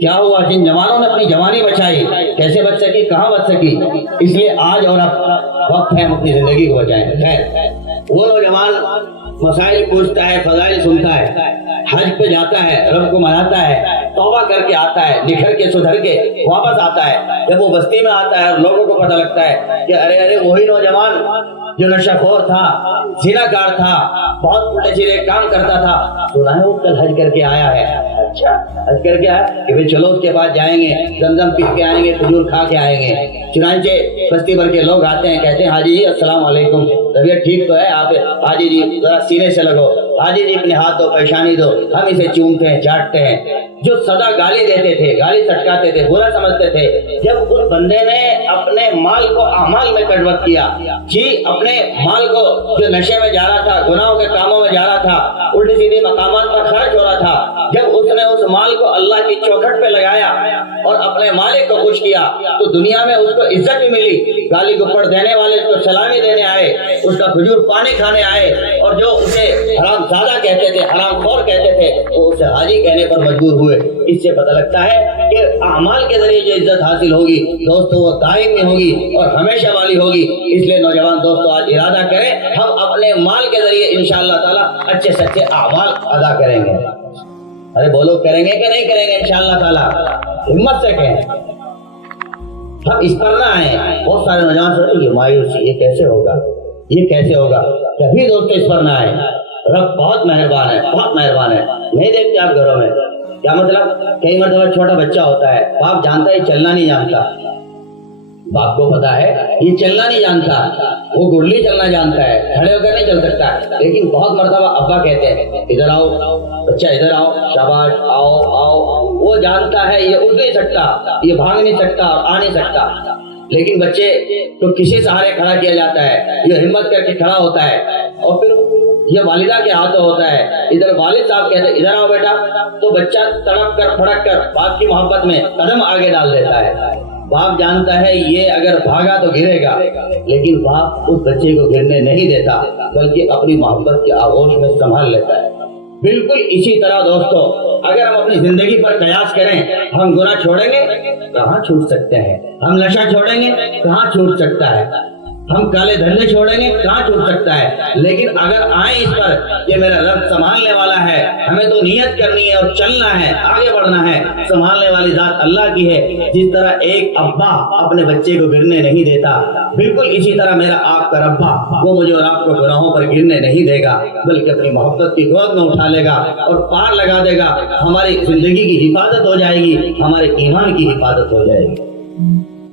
کیا ہوا جن جوانوں نے اپنی جوانی بچائی, کیسے بچ سکی, کہاں بچ سکی؟ اس لیے آج اور اب وقت ہے ہم اپنی زندگی کو بچائیں. خیر, وہ نوجوان مسائل پوچھتا ہے, فضائل سنتا ہے, حج پہ جاتا ہے, رب کو مناتا ہے, توبہ کر کے آتا ہے, نکھر کے سدھر کے واپس آتا ہے. جب وہ بستی میں آتا ہے اور لوگوں کو پتہ لگتا ہے کہ ارے وہی نوجوان جو نشہ خور تھا, زناکار تھا, بہت الٹے سیدھے کام کرتا تھا, سنا ہے وہ کل حج کر کے آیا ہے. اچھا حج کر کے آیا کہ پھر چلو اس کے بعد جائیں گے, زمزم پی کے آئیں گے, کھجور کھا کے آئیں گے. چنانچہ بستی بھر کے لوگ آتے ہیں, کہتے ہیں حاجی جی السلام علیکم, طبیعت ٹھیک تو ہے آپ؟ حاجی جی ذرا سینے سے لگو, حاجی جی اپنے ہاتھ دو, پیشانی دو. ہم اسے چومتے ہیں, چاٹتے ہیں. جو سدا گالی دیتے تھے, گالی سٹکاتے تھے, برا سمجھتے تھے, جب اس بندے نے اپنے مال کو اعمال میں کنورٹ کیا, جی اپنے مال کو جو نشے میں جا رہا تھا, گناہوں کے کاموں میں جا رہا تھا, الٹی سیدھی مقامات پر خرچ ہو رہا تھا, جب اس نے اس مال کو اللہ کی چوکھٹ پہ لگایا اور اپنے مالک کو خوش کیا تو دنیا میں اس کو عزت بھی ملی. گالی گپڑ دینے والے اس کو سلامی دینے آئے, اس کا کھجور پانی کھانے آئے, اور جو اسے حرام زادہ کہتے تھے, حرام خور کہتے تھے, وہ اسے حاجی کہنے پر مجبور ہوئے. اس سے پتہ لگتا ہے کہ اعمال کے ذریعے جو عزت حاصل ہوگی دوستو وہ دائمی ہوگی اور ہمیشہ والی ہوگی. اس لیے نوجوان دوستو آج ارادہ کریں ہم اپنے مال کے ذریعے انشاءاللہ تعالیٰ اچھے سچے اعمال ادا کریں گے. ارے بولو کریں گے کہ نہیں کریں گے انشاءاللہ تعالیٰ؟ ہمت سے کہیں, ہم اس پر نہ آئیں. بہت سارے نوجوان سوچیں یہ مایوسی, یہ کیسے ہوگا, یہ کیسے ہوگا. کبھی دوستو اس پر نہ آئیں. رب بہت مہربان ہے، بہت مہربان ہے۔ نہیں دیکھتے آپ گھروں میں کیا مطلب، کئی مرتبہ چھوٹا بچہ ہوتا ہے، باپ جانتا ہے چلنا نہیں جانتا، باپ کو پتا ہے یہ چلنا نہیں جانتا، وہ گڑلی چلنا جانتا ہے، کھڑے ہو کر نہیں چل سکتا ہے، لیکن بہت مرتبہ ابا کہتے ہیں ادھر آؤ بچہ، ادھر آؤ، شاباش، آؤ آؤ۔ وہ جانتا ہے یہ اٹھ نہیں سکتا، یہ بھاگ نہیں سکتا اور آ نہیں سکتا، لیکن بچے تو کسی سہارے کھڑا کیا جاتا ہے، یہ ہمت کر کے کھڑا ہوتا ہے، اور پھر یہ والدہ کے ہاتھوں ہوتا ہے، ادھر والد صاحب کہتے ہیں ادھر آؤ بیٹا، تو بچہ تڑپ کر پھڑک کر باپ کی محبت میں قدم آگے ڈال دیتا ہے۔ باپ جانتا ہے یہ اگر بھاگا تو گرے گا، لیکن باپ اس بچے کو گرنے نہیں دیتا، بلکہ اپنی محبت کے آغوش میں سنبھال لیتا ہے۔ بالکل اسی طرح دوستو، اگر ہم اپنی زندگی پر قیاس کریں، ہم گناہ چھوڑیں گے کہاں چھوٹ سکتے ہیں، ہم نشہ چھوڑیں گے کہاں چھوٹ سکتا ہے، ہم کالے دھندے چھوڑیں گے کہاں چھوٹ سکتا ہے، لیکن اگر آئیں اس پر کہ میرا رب سنبھالنے والا ہے، ہمیں تو نیت کرنی ہے اور چلنا ہے، آگے بڑھنا ہے، سنبھالنے والی ذات اللہ کی ہے۔ جس طرح ایک ابا اپنے بچے کو گرنے نہیں دیتا، بالکل اسی طرح میرا آپ کا ربا وہ مجھے اور آپ کو گناہوں پر گرنے نہیں دے گا، بلکہ اپنی محبت کی گود میں اٹھا لے گا اور پار لگا دے گا۔ ہماری زندگی کی حفاظت ہو جائے گی، ہمارے ایمان کی حفاظت ہو جائے گی۔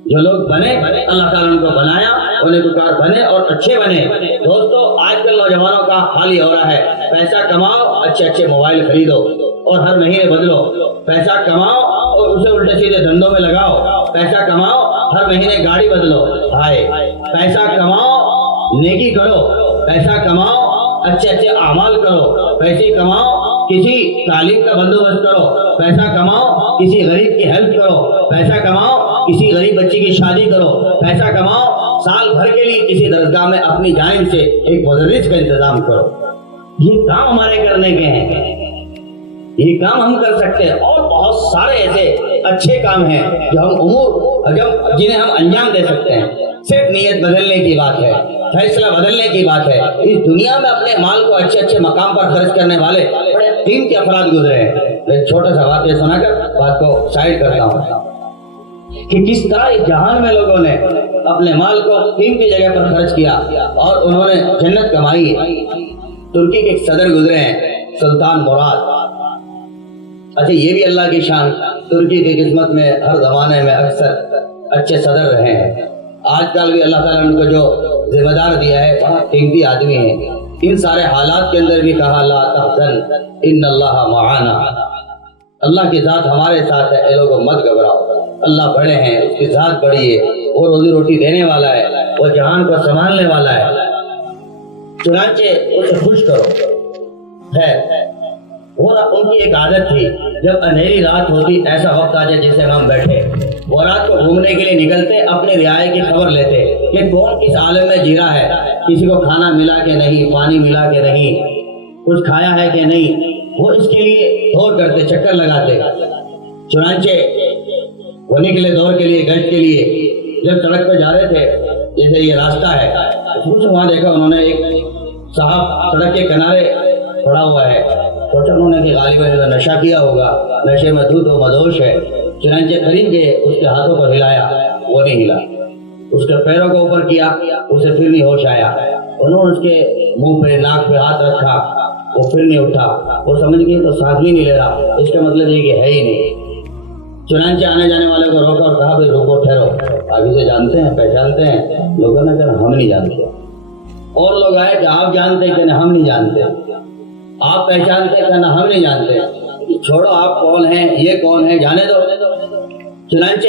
جو لوگ بنے، اللہ تعالیٰ نے ان کو بنایا، انہیں پکار بنے اور اچھے بنے۔ دوستو آج کل نوجوانوں کا حال یہ ہو رہا ہے، پیسہ کماؤ، اچھے اچھے موبائل خریدو اور ہر مہینے بدلو، پیسہ کماؤ اور اسے الٹے سیدھے دھندوں میں لگاؤ، پیسہ کماؤ ہر مہینے گاڑی بدلو، ہائے، پیسہ کماؤ نیکی کرو، پیسہ کماؤ اچھے اچھے اعمال کرو، پیسے کماؤ کسی تعلیم کا بندوبست کرو، پیسہ کماؤ کسی غریب کی ہیلپ کرو، پیسہ کماؤ کسی غریب بچی کی شادی کرو، پیسہ کماؤ سال بھر کے لیے کسی درسگاہ میں اپنی جانب سے ایک مدرس کا انتظام کرو۔ یہ کام ہمارے کرنے کے ہیں، یہ کام ہم کر سکتے ہیں، اور بہت سارے ایسے اچھے کام ہیں جو ہم امور جنہیں ہم انجام دے سکتے ہیں۔ صرف نیت بدلنے کی بات ہے، فیصلہ بدلنے کی بات ہے۔ اس دنیا میں اپنے مال کو اچھے اچھے مقام پر خرچ کرنے والے بڑے قیمتی افراد گزرے ہیں۔ ایک چھوٹا سا واقعہ سنا کر بات کو سائڈ کرتا ہوں کہ کس طرح اس جہان میں لوگوں نے اپنے مال کو قیمتی جگہ پر خرچ کیا اور انہوں نے جنت کمائی۔ ترکی کے ایک صدر گزرے ہیں، سلطان مراد۔ اچھا، یہ بھی اللہ کی شان، ترکی کی قسمت میں ہر زمانے میں اکثر اچھے صدر رہے ہیں۔ آج کل بھی اللہ تعالیٰ نے ان کو جو ذمہ دار دیا ہے، بہت قیمتی آدمی ہیں۔ ان سارے حالات کے اندر بھی کہا لا تحزن ان اللہ معانا، اللہ کی ذات ہمارے ساتھ ہے، اے لوگوں مت گھبراؤ، اللہ بڑے ہیں، اس کی ذات بڑی ہے، وہ روزی روٹی دینے والا ہے، وہ جہان کو سنبھالنے والا ہے، چنانچہ اسے خوش کرو۔ ہے اور ان کی ایک عادت تھی، جب اندھیری رات ہوتی، ایسا وقت آ جائے جیسے ہم بیٹھے، وہ رات کو گھومنے کے لیے نکلتے، اپنے رعایا کی خبر لیتے کہ کون کس عالم میں جی رہا ہے، کسی کو کھانا ملا کہ نہیں، پانی ملا کہ نہیں، کچھ کھایا ہے کہ نہیں، وہ اس کے لیے دور کرتے، چکر لگاتے۔ چنانچہ وہ نکلے دور کے لیے، گشت کے لیے، جب سڑک پہ جا رہے تھے، جیسے یہ راستہ ہے، وہاں دیکھا انہوں نے ایک صاحب سڑک کے کنارے پڑا ہوا ہے، سوچا انہوں نے کہ غالباً نشہ کیا ہوگا، نشے میں دھت و مدوش ہے۔ چنانچہ قریب گئے، اس کے ہاتھوں کو ہلایا، وہ نہیں ہلا، اس کے پیروں کو اوپر کیا، اسے پھر نہیں ہوش آیا، انہوں نے اس کے منہ پہ ناک پہ ہاتھ رکھا، وہ پھر نہیں اٹھا، وہ سمجھ گئی تو سانس بھی نہیں لے رہا، اس کا مطلب یہ کہ ہے ہی نہیں۔ چنانچہ آنے جانے والے کو روکا اور کہا بھائی روکو، ٹھہرو، آگے سے جانتے ہیں، پہچانتے ہیں؟ لوگوں نے کہا ہم نہیں جانتے۔ اور لوگ آئے کہ آپ جانتے کہ ہم نہیں جانتے، آپ پہچانتے کہ ہم نہیں جانتے، چھوڑو آپ کون ہیں، یہ کون ہے، جانے دو۔ چنانچہ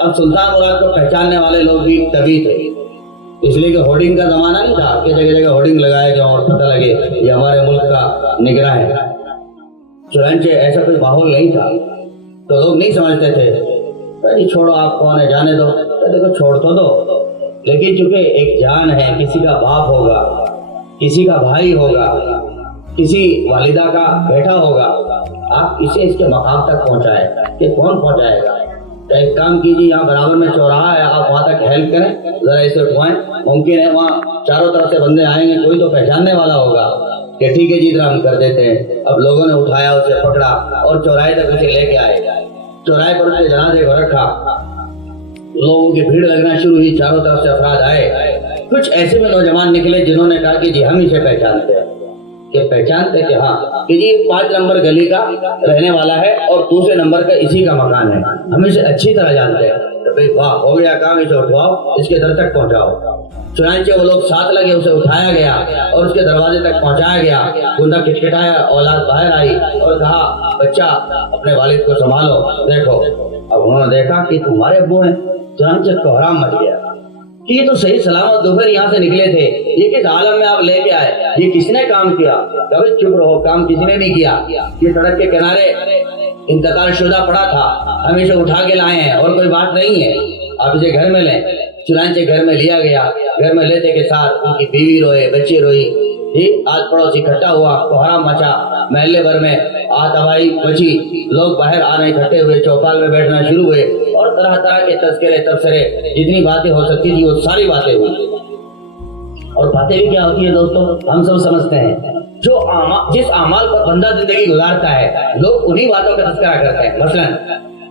اب سلطان مراد کو پہچاننے والے لوگ بھی طبی تھے، اس لیے کہ ہوڈنگ کا زمانہ نہیں تھا کہ جگہ جگہ ہوڈنگ لگائے گا اور پتہ لگے یہ ہمارے ملک کا نگراں ہے۔ چنانچہ ایسا کوئی ماحول نہیں تھا تو لوگ نہیں سمجھتے تھے، چھوڑو آپ کون ہے، جانے دو۔ دیکھو چھوڑ تو دو، لیکن چونکہ ایک جان ہے، کسی کا باپ ہوگا، کسی کا بھائی ہوگا، کسی والدہ کا بیٹا ہوگا، آپ اسے اس کے مقام تک پہنچائے کہ کون پہنچائے گا؟ تو ایک کام کیجیے، یہاں برابر میں چوراہا ہے، آپ وہاں تک ہیلپ کریں، ذرا اسے اٹھوائیں، ممکن ہے وہاں چاروں طرف سے بندے آئیں گے، کوئی تو پہچاننے والا ہوگا کہ ٹھیک ہے جی ادھر ہم کر دیتے ہیں۔ اب لوگوں نے اٹھایا، اسے پکڑا اور چوراہے تک اسے لے کے آئے، چوراہے پر اسے جنازے کو رکھا، لوگوں کی بھیڑ لگنا شروع ہوئی، چاروں طرف سے افراد آئے۔ کچھ ایسے میں نوجوان نکلے جنہوں نے کہا کہ جی ہم اسے پہچانتے ہیں، کہ پہچانتے کہ ہاں کہ جی 5 نمبر گلی کا رہنے والا ہے اور دوسرے نمبر کا اسی کا مکان ہے، ہم اسے اچھی طرح جانتے ہیں. تو بھائی واہ ہو گیا کام، اسے اٹھواؤ، اس کے در تک پہنچاؤ. چنانچہ وہ لوگ ساتھ لگے، اسے اٹھایا گیا اور اس کے دروازے تک پہنچایا گیا. کنڈا کھٹکھٹایا، اولاد باہر آئی اور کہا بچہ اپنے والد کو سنبھالو، دیکھو. اب انہوں نے دیکھا کہ تمہارے ابو ہیں. چنانچہ کوہرام مچ گیا کہ یہ تو صحیح سلامت دوپہر یہاں سے نکلے تھے، یہ کس عالم میں آپ لے کے آئے، یہ کس نے کام کیا؟ کبھی چپ رہو، کام کسی نے نہیں کیا. یہ سڑک کے کنارے انتقال شدہ پڑا تھا، ہم اسے اٹھا کے لائے ہیں اور کوئی بات نہیں ہے، آپ اسے گھر میں لیں. چنانچہ گھر میں لیا گیا. گھر میں لیتے کے ساتھ ان کی بیوی روئے، بچے روئی. آج پڑوس اکٹھا ہوا، کوہرام مچا محلے بھر میں، تباہی مچی. لوگ باہر آنے اکٹھے ہوئے، چوپال میں بیٹھنا شروع ہوئے اور طرح طرح کے تذکرے تبصرے، جتنی باتیں ہو سکتی تھی وہ ساری باتیں ہوئی. اور باتیں بھی کیا ہوتی ہیں دوستوں، ہم سب سمجھتے ہیں. جس اعمال پر بندہ زندگی گزارتا ہے لوگ انہی باتوں کا تذکرہ کرتے ہیں. مثلا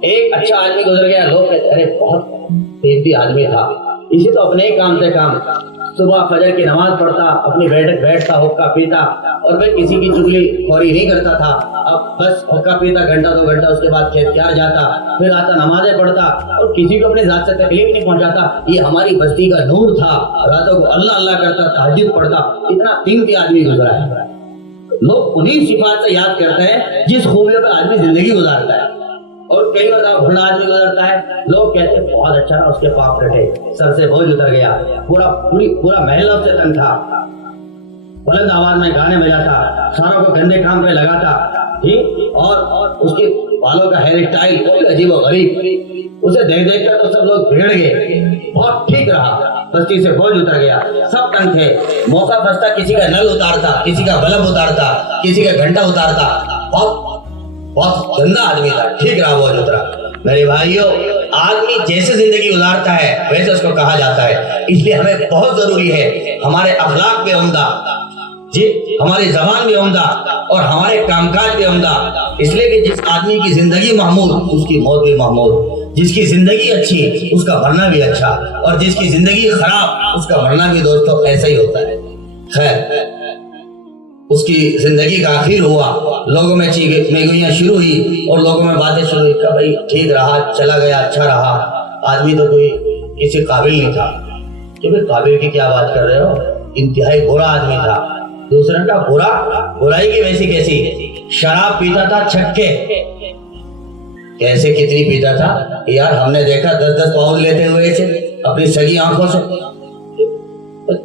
ایک اچھا آدمی گزر گیا، لوگ کہتے ہیں ارے بہت بےحد آدمی تھا، اسی تو اپنے ہی کام سے کام، صبح فجر کی نماز پڑھتا، اپنی بیٹھتا حقہ پیتا اور پھر کسی کی چگلی خوری نہیں کرتا تھا. اب بس حقہ پیتا گھنٹہ 2 گھنٹہ، اس کے بعد کھیت کیار جاتا، پھر آتا نمازیں پڑھتا اور کسی کو اپنی ذات سے تکلیف نہیں پہنچاتا. یہ ہماری بستی کا نور تھا، راتوں کو اللہ اللہ کرتا، تہجد پڑھتا. اتنا قیمتی آدمی گزرا ہے. لوگ انہی صفات سے یاد کرتے ہیں جس خوبیوں پر آدمی زندگی گزارتا ہے. اور کئی بار بھڑا آدمی گزرتا ہے، لوگ کہتے ہیں بہت اچھا تھا، اس کے پاپ کٹے، سر سے بوجھ اتر گیا، پورا محلہ اس سے تنگ تھا، بلند آواز میں گانے بجاتا، ساروں کو گندے کام پہ لگاتا، اور اس کے بالوں کا ہیئر اسٹائل بہت عجیب و غریب. اسے دیکھ کر تو سب لوگ بگڑ گئے. بہت ٹھیک رہا، بستی سے بوجھ اتر گیا، سب تنگ تھے. موقع پھنستا کسی کا نل اتارتا، کسی کا بلب اتارتا، کسی کا گھنٹہ اتارتا. بہت گندا آدمی تھا، ٹھیک رہا، بوجھ اترا. میرے بھائیوں، آدمی جیسے زندگی گزارتا ہے ویسے اس کو کہا جاتا ہے. اس لیے ہمیں بہت ضروری ہے ہمارے اخلاق بھی عمدہ، جی ہماری زبان بھی عمدہ اور ہمارے کام کاج بھی عمدہ. اس لیے کہ جس آدمی کی زندگی محمود اس کی موت بھی محمود، جس کی زندگی اچھی اس کا مرنا بھی اچھا، اور جس کی زندگی خراب اس کا مرنا بھی دوستوں ایسا ہی ہوتا ہے. خیر، اس کی زندگی کا آخر ہوا، لوگوں میں چیخیں شروع ہوئی اور لوگوں میں باتیں شروع ہوئی کہ بھائی ٹھیک رہا، چلا گیا، اچھا رہا، آدمی تو کوئی کسی قابل نہیں تھا. کہ بھائی قابل کی کیا بات کر رہے ہو، انتہائی برا آدمی تھا. دوسرے کا برائی کی ویسی کیسی، شراب پیتا تھا چھکے. کیسے کتنی پیتا تھا یار، ہم نے دیکھا 10 پاؤنڈ لیتے ہوئے تھے اپنی سگی آنکھوں سے.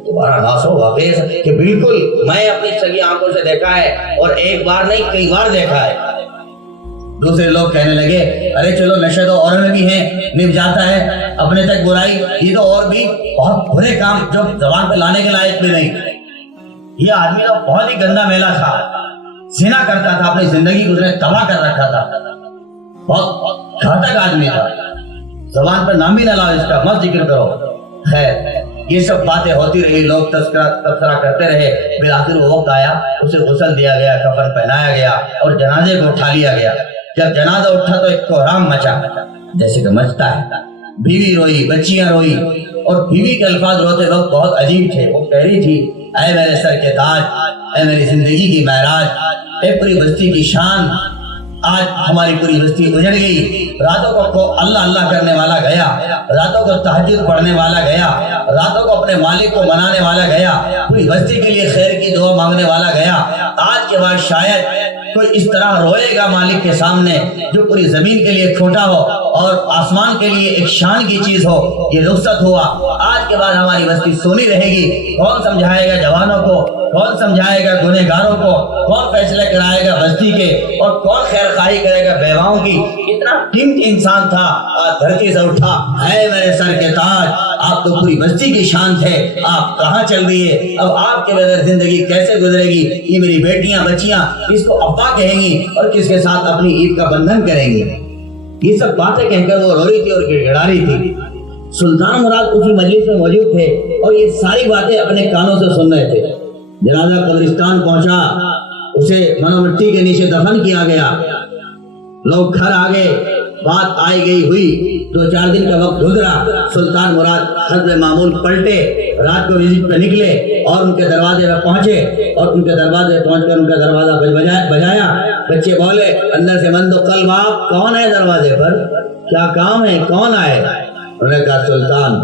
تمہارا ناس ہو واقعی کہ بالکل میں اپنی سگی آنکھوں سے دیکھا ہے اور ایک بار نہیں کئی بار دیکھا ہے. دوسرے لوگ کہنے لگے ارے چلو نشے تو اور میں بھی ہیں، نب جاتا ہے، اپنے تک برائی، یہ تو اور بھی بہت برے کام جو زبان پہ لانے کے لائق بھی نہیں. یہ آدمی تو بہت ہی گندا میلا تھا، زنا کرتا تھا، اپنی زندگی کو تباہ کر رکھا تھا، بہت گھاتک آدمی تھا، زبان پر نام بھی نہ لاؤ اس کا، مت ذکر کرو. خیر، یہ سب باتیں ہوتی رہی، لوگ تذکرہ کرتے رہے. بالآخر وہ وقت آیا، اسے غسل دیا گیا، کفن پہنایا گیا اور جنازے کو اٹھا لیا گیا. جب جنازہ اٹھا تو ایک کوہرام مچا، جیسے کہ مچتا ہے. بیوی روئی، بچیاں روئی، اور بیوی کے الفاظ روتے وقت بہت عجیب تھے. وہ کہہ رہی تھی اے میرے سر کے تاج، اے میری زندگی کی معراج، اے پوری بستی کی شان، آج ہماری پوری بستی اجڑ گئی. راتوں کو اللہ اللہ کرنے والا گیا، راتوں کو تہجد پڑھنے والا گیا، راتوں کو اپنے مالک کو منانے والا گیا، پوری بستی کے لیے خیر کی دعا مانگنے والا گیا. آج کے بعد شاید کوئی اس طرح روئے گا مالک کے سامنے جو پوری زمین کے لیے کھوٹا ہو اور آسمان کے لیے ایک شان کی چیز ہو. یہ رخصت ہوا، آج کے بعد ہماری بستی سونی رہے گی. کون سمجھائے گا جوانوں کو، کون سمجھائے گا گنہگاروں کو، کون فیصلے کرائے گا بستی کے، اور کون خیر خواہی کرے گا بیواؤں کی. اتنا قیمتی انسان تھا، آج دھرتی سے اٹھا. اے میرے سر کے تاج، آپ تو پوری بستی کی شان تھے، آپ کہاں چل رہی ہے؟ اب آپ کے بغیر زندگی کیسے گزرے گی؟ یہ میری بیٹیاں بچیاں کس کو ابا کہیں گی اور کس کے ساتھ اپنی عید کا بندھن کریں گی؟ یہ سب باتیں کہہ کر وہ رو رہی تھی اور گڑ گڑا رہی تھی. سلطان مراد اسی مجلس میں موجود تھے اور یہ ساری باتیں اپنے کانوں سے سن رہے تھے. جنازہ قبرستان پہنچا، اسے منو مٹی کے نیچے دفن کیا گیا. لوگ گھر آ گئے، بات آئی گئی ہوئی، 2-4 دن کا وقت گزرا، سلطان مراد حسب معمول پلٹے، رات کو وزٹ پہ نکلے اور ان کے دروازے پہ پہنچے، اور ان کے دروازے پہنچ کر ان کا دروازہ بجایا۔ بچے بولے اندر سے من تو قلب، آپ کون ہے دروازے پر، کیا کام ہے، کون آئے؟ انہوں نے کہا سلطان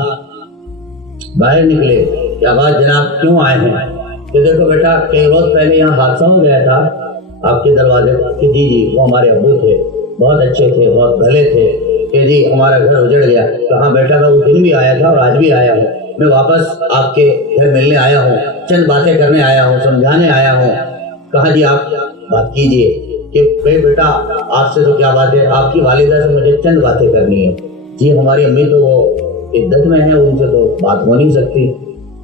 باہر نکلے، کیا بات جناب کیوں آئے ہیں؟ کہ دیکھو بیٹا کئی روز پہلے یہاں حادثہ ہو گیا تھا آپ کے دروازے پر، کہ جی وہ ہمارے ابو تھے، بہت اچھے تھے، بہت بھلے تھے، کہ جی ہمارا گھر اجڑ گیا۔ کہاں بیٹا میں اس دن بھی آیا تھا اور آج بھی آیا ہوں، میں واپس آپ کے گھر ملنے آیا ہوں، چند باتیں کرنے آیا ہوں، سمجھانے آیا ہوں۔ کہا جی آپ بات کیجئے کہ بھائی بیٹا آپ سے تو کیا بات ہے، آپ کی والدہ سے مجھے چند باتیں کرنی ہے۔ جی ہماری امی تو وہ عدت میں ہے، ان سے تو بات ہو نہیں سکتی۔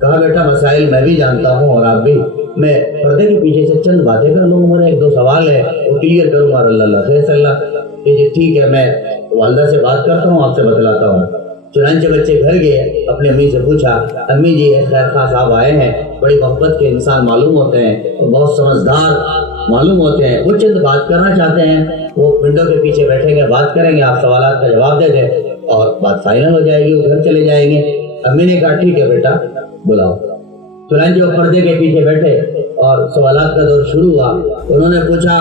کہا بیٹا مسائل میں بھی جانتا ہوں اور آپ بھی، میں پردے کے پیچھے سے چند باتیں کر لوں گا، میرے 1-2 سوال ہے وہ کلیئر کروں گا، اللہ فیصلہ۔ کہ جی ٹھیک ہے، میں والدہ سے بات کرتا ہوں، آپ سے بتلاتا ہوں۔ چنانچہ بچے گھر گئے، اپنی امی سے پوچھا، امی جی خیر خواہ صاحب آئے ہیں، بڑی محبت کے انسان معلوم ہوتے ہیں، بہت سمجھدار معلوم ہوتے ہیں، وہ چند بات کرنا چاہتے ہیں، وہ ونڈو کے پیچھے بیٹھیں گے، بات کریں گے، آپ سوالات کا جواب دے دیں اور بات فائنل ہو جائے گی، وہ گھر چلے جائیں گے۔ امی نے کہا ٹھیک ہے بیٹا بلاؤ۔ چنانچہ وہ پردے کے پیچھے بیٹھے اور سوالات کا دور شروع ہوا۔ انہوں نے پوچھا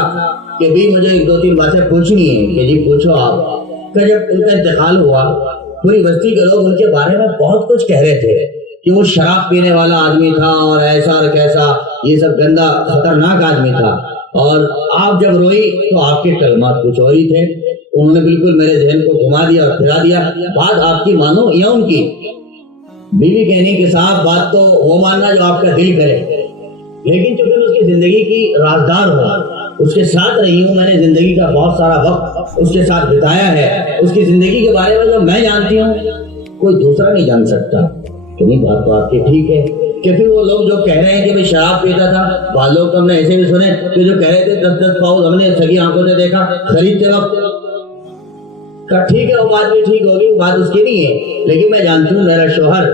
کہ بھی مجھے 2-3 باتیں پوچھنی ہیں۔ کہ جی پوچھو آپ۔ کہ جب ان کا انتقال ہوا پوری بستی کے لوگ ان کے بارے میں بہت کچھ کہہ رہے تھے کہ وہ شراب پینے والا آدمی تھا اور ایسا اور کیسا، یہ سب گندا خطرناک آدمی تھا، اور آپ جب روئی تو آپ کے کلمات کچھ اور ہی تھے۔ انہوں نے بالکل میرے ذہن کو گھما دیا اور پھرا دیا، بات آپ کی مانو یا ان کی؟ بیوی کہنے کے صاحب بات تو وہ ماننا جو آپ کا دل کرے، لیکن چونکہ اس کی زندگی کی رازدار ہو، اس کے ساتھ رہی ہوں، میں نے زندگی کا بہت سارا وقت اس کے ساتھ بتایا ہے، اس کی زندگی کے بارے میں جو میں جانتی ہوں کوئی دوسرا نہیں جان سکتا۔ کہ نہیں بات تو آپ کی ٹھیک ہے۔ کہ پھر وہ لوگ جو کہہ رہے ہیں کہ بھی شراب پیتا تھا، بعض لوگ تو ہم نے ایسے بھی سنے کہ جو کہہ رہے تھے 10-10 پاؤں ہم نے سگی آنکھوں سے دیکھا خریدتے وقت۔ کہا ٹھیک ہے وہ بات بھی ٹھیک ہوگی، بات اس کی نہیں ہے، لیکن میں جانتی ہوں میرا شوہر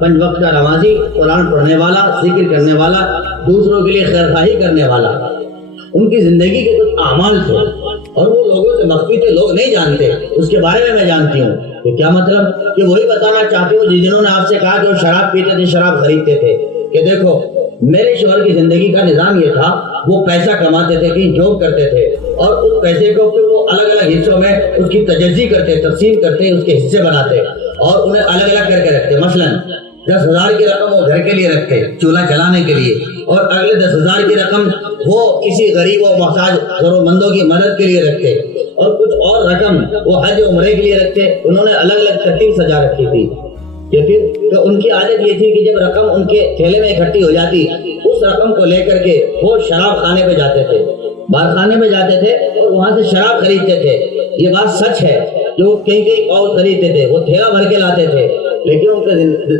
5 وقت کا نمازی، قرآن پڑھنے والا، ذکر کرنے والا، دوسروں کے لیے خیر خواہی کرنے والا، ان کی زندگی کے کچھ اعمال تھے اور وہ لوگوں سے مخفی تھے، لوگ نہیں جانتے، اس کے بارے میں جانتی ہوں۔ کہ کیا مطلب؟ کہ وہی بتانا چاہتی ہوں جنہوں نے آپ سے کہا کہ وہ شراب پیتے تھے، شراب خریدتے تھے۔ کہ دیکھو میرے شوہر کی زندگی کا نظام یہ تھا، وہ پیسہ کماتے تھے، کہیں جاب کرتے تھے، اور اس پیسے کو پھر وہ الگ الگ حصوں میں اس کی تجزی کرتے، تقسیم کرتے، اس کے حصے بناتے اور انہیں الگ الگ کر کے رکھتے۔ مثلاً 10,000 کی رقم وہ گھر کے لیے رکھتے، چولہا چلانے کے لیے، اور اگلے 10,000 کی رقم وہ کسی غریب و محتاج ضرورت مندوں کی مدد کے لیے رکھتے، اور کچھ اور رقم وہ حج و عمرے کے لیے رکھتے۔ انہوں نے الگ الگ ترتیب سجا رکھی تھی۔ کہ پھر کہ ان کی عادت یہ تھی کہ جب رقم ان کے تھیلے میں اکٹھی ہو جاتی، اس رقم کو لے کر کے وہ شراب خانے پہ جاتے تھے، بار خانے میں جاتے تھے اور وہاں سے شراب خریدتے تھے۔ یہ بات سچ ہے جو وہ کئی پاؤں خریدتے تھے، وہ تھیلا بھر کے لاتے تھے، لیکن ان کا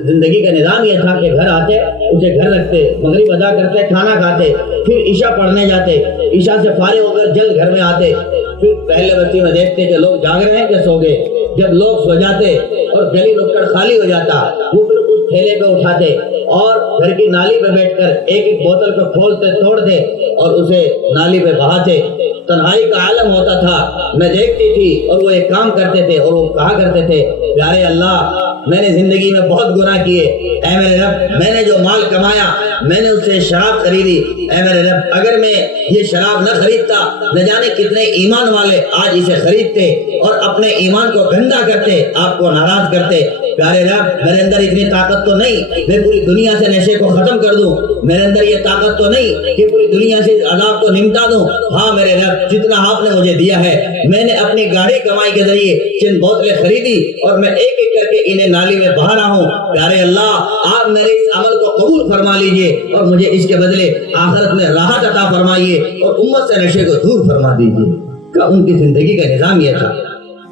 زندگی کا نظام یہ تھا کہ گھر آتے، اسے گھر رکھتے، مغرب ادا کرتے، کھانا کھاتے، پھر عشاء پڑھنے جاتے، عشاء سے فارغ ہو کر جلد گھر میں آتے، پھر پہلے بستی میں دیکھتے کہ لوگ جاگ رہے ہیں کہ سو گئے۔ جب لوگ سو جاتے اور گلی نکڑ خالی ہو جاتا، وہ پھر اس تھیلے پہ اٹھاتے اور گھر کی نالی پہ بیٹھ کر ایک ایک بوتل کو کھولتے، توڑتے اور اسے نالی پہ بہاتے۔ تنہائی کا عالم ہوتا تھا، میں دیکھتی تھی، اور وہ ایک کام کرتے تھے اور وہ کہا کرتے تھے، پیارے اللہ میں نے زندگی میں بہت گناہ کیے، اے میرے رب میں نے جو مال کمایا میں نے اس سے شراب خریدی، اے میرے رب اگر میں یہ شراب نہ خریدتا نہ جانے کتنے ایمان والے آج اسے خریدتے اور اپنے ایمان کو گندا کرتے، آپ کو ناراض کرتے۔ پیارے رب میرے اندر اتنی طاقت تو نہیں میں پوری دنیا سے نشے کو ختم کر دوں، میرے اندر یہ طاقت تو نہیں کہ پوری دنیا سے عذاب کو نمٹا دوں۔ ہاں میرے رب جتنا آپ نے مجھے دیا ہے، میں نے اپنی گاڑی کمائی کے ذریعے چند بوتلیں خریدی اور میں ایک ایک کر کے انہیں نالی میں بہا رہا ہوں۔ پیارے اللہ آپ میرے اس عمل کو قبول فرما لیجئے اور مجھے اس کے بدلے آخرت میں راحت عطا فرمائیے اور امت سے نشے کو دور فرما دیجئے۔ کہ ان کی زندگی کا نظام یہ تھا۔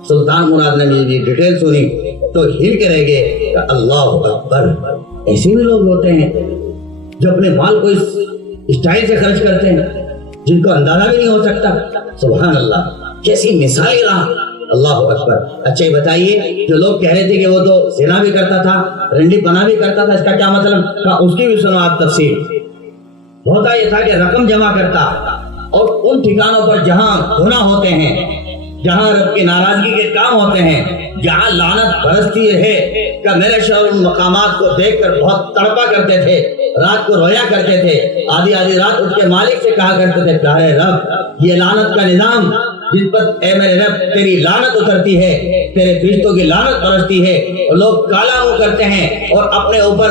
سلطان مراد نے مجھے ڈیٹیل سنی تو ہل کے رہ گئے کہ اللہ اکبر، ایسے بھی لوگ ہوتے ہیں جو اپنے مال کو اس اسٹائل سے خرچ کرتے ہیں جن کو اندازہ بھی نہیں ہو سکتا۔ سبحان اللہ، کیسی مثال رہا، اللہ اکبر۔ اچھا یہ بتائیے جو لوگ کہہ رہے تھے کہ وہ تو زنا بھی کرتا تھا، رنڈی پنا بھی کرتا تھا، اس کا کیا مطلب؟ اس کی بھی سنو آپ تفصیل۔ ہوتا یہ تھا کہ رقم جمع کرتا اور ان ٹھکانوں پر جہاں گناہ ہوتے ہیں جہاں رب کی ناراضگی کے کام ہوتے ہیں، جہاں لعنت برستی ہے کہ میرے شوہر ان مقامات کو دیکھ کر بہت تڑپا کرتے تھے، رات کو رویا کرتے تھے، آدھی رات اٹھ کے مالک سے کہا کرتے تھے پیارے رب یہ لعنت کا نظام جس پر اے میرے رب تیری لعنت اترتی ہے، تیرے فرشتوں کی لعنت برستی ہے، اور لوگ کالا منہ کرتے ہیں اور اپنے اوپر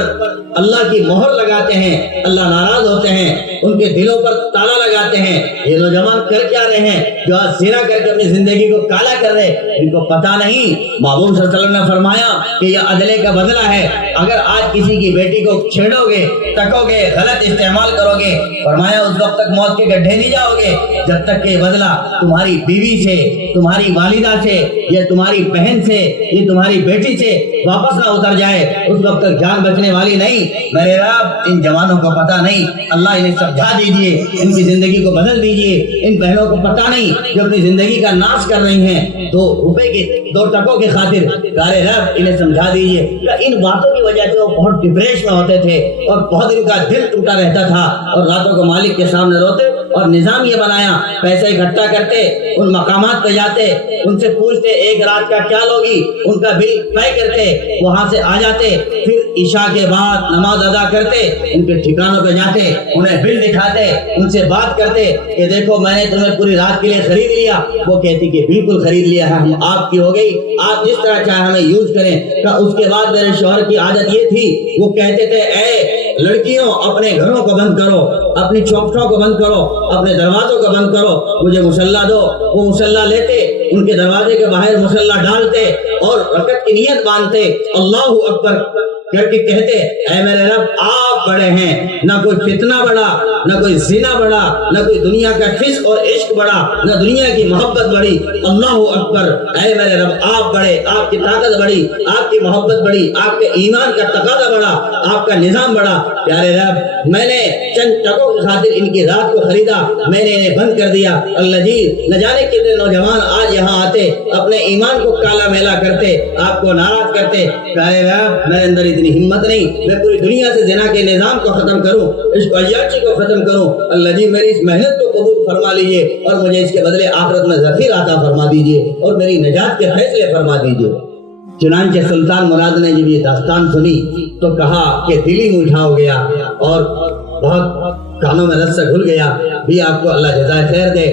اللہ کی مہر لگاتے ہیں، اللہ ناراض ہوتے ہیں، ان کے دلوں پر تالا لگاتے ہیں، یہ نوجوان کر کیا رہے ہیں جو آج زنا کر کے اپنی زندگی کو کالا کر رہے، ان کو پتہ نہیں۔ محبوب صلی اللہ علیہ وسلم نے فرمایا کہ یہ عدلے کا بدلہ ہے، اگر آج کسی کی بیٹی کو چھیڑو گے، تکو گے، غلط استعمال کرو گے، فرمایا اس وقت تک موت کے گڈھے نہیں جاؤ گے جب تک کہ یہ بدلہ تمہاری بیوی سے، تمہاری والدہ سے، یا تمہاری بہن سے، یا تمہاری بیٹی سے واپس نہ اتر جائے، اس وقت تک جان بچنے والی نہیں۔ میرے رب ان جوانوں کو پتہ نہیں، اللہ انہیں سمجھا دیجئے، ان کی زندگی کو بدل دیجئے۔ ان بہنوں کو پتہ نہیں جو اپنی زندگی کا ناش کر رہی ہیں 2 روپے کے 2 ٹکوں کی خاطر، پیارے رب انہیں سمجھا دیجئے کہ ان باتوں کی وجہ سے وہ بہت ڈپریش میں ہوتے تھے اور بہت ان کا دل ٹوٹا رہتا تھا، اور راتوں کو مالک کے سامنے روتے، اور نظام یہ بنایا پیسے اکٹھا کرتے، ان مقامات پہ جاتے، ان سے پوچھتے ایک رات کا کیا لوگی، ان کا بل طے کرتے، وہاں سے آ جاتے، پھر عشاء کے بعد نماز ادا کرتے، ان کے ٹھکانوں پہ جاتے، انہیں بل دکھاتے، ان سے بات کرتے کہ دیکھو میں نے تمہیں پوری رات کے لیے خرید لیا، وہ کہتی کہ بالکل خرید لیا ہے، ہم آپ کی ہو گئی، آپ جس طرح چاہے ہمیں یوز کریں۔ کہ اس کے بعد میرے شوہر کی عادت یہ تھی، وہ کہتے تھے اے لڑکیوں اپنے گھروں کو بند کرو، اپنی چوکھٹوں کو بند کرو، اپنے دروازوں کو بند کرو، مجھے مصلی دو۔ وہ مصلی لیتے، ان کے دروازے کے باہر مصلی ڈالتے اور رکعت کی نیت باندھتے، اللہ اکبر کر کے کہتے اے میرے رب آپ بڑے ہیں، نہ کوئی فتنہ بڑا، نہ کوئی زنا بڑا، نہ کوئی دنیا کا فسق اور عشق بڑا، نہ دنیا کی محبت بڑی، اللہ اکبر، اے میرے رب آپ بڑے، آپ کی طاقت بڑی، آپ کی محبت بڑی، آپ کے ایمان کا تقاضا بڑا، آپ کا نظام بڑا۔ پیارے رب میں نے چند ٹکوں کی خاطر ان کی رات کو خریدا، میں نے انہیں بند کر دیا، اللہ جی نہ جانے کتنے نوجوان آج یہاں آتے اپنے ایمان کو کالا میلا کرتے، آپ کو ناراض کرتے۔ پیارے رب میرے اندر اتنی ہمت نہیں میں پوری دنیا سے زنا کے نظام کو ختم کروں، عشق و عیاشی کو ختم کروں، اللہ جی میری اس محنت کو قبول فرما لیجئے اور مجھے اس کے بدلے آخرت میں ذخیر عطا فرما دیجئے اور میری نجات کے فیصلے فرما دیجئے۔ چنانچہ سلطان مراد نے جب یہ داستان سنی تو کہا کہ دل ہی میٹھا ہو گیا اور بہت کانوں میں رس سے گھل گیا، بھی آپ کو اللہ جزائے خیر دے،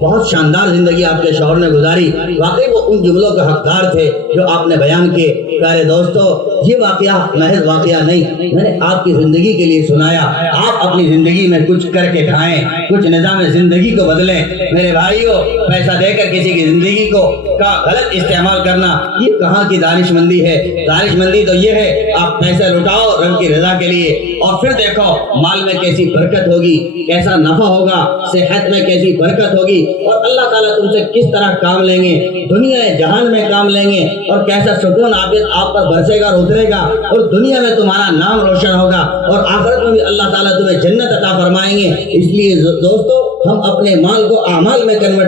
بہت شاندار زندگی آپ کے شوہر نے گزاری، واقعی وہ ان جملوں کے حقدار تھے جو آپ نے بیان کیے۔ پیارے دوستو یہ واقعہ محض واقعہ نہیں، میں نے آپ کی زندگی کے لیے سنایا، آپ اپنی زندگی میں کچھ کر کے کھائیں، کچھ نظام زندگی کو بدلیں۔ میرے بھائیوں پیسہ دے کر کسی کی زندگی کو کا غلط استعمال کرنا یہ کہاں کی دانش مندی ہے؟ دانش مندی تو یہ ہے آپ پیسہ لٹاؤ رب کی رضا کے لیے اور پھر دیکھو مال میں کیسی برکت ہوگی، کیسا نفع ہوگا، صحت میں کیسی برکت ہوگی، اور اللہ تعالیٰ تم سے کس طرح کام لیں گے، دنیا جہان میں کام لیں گے، اور کیسا سکون آپ پر برسے گا اور اترے گا، اور دنیا میں تمہارا نام روشن ہوگا اور آخرت میں بھی اللہ تعالیٰ تمہیں جنت عطا فرمائیں گے۔ اس لیے دوستو ہم اپنے مال کو اعمال میں کنورٹ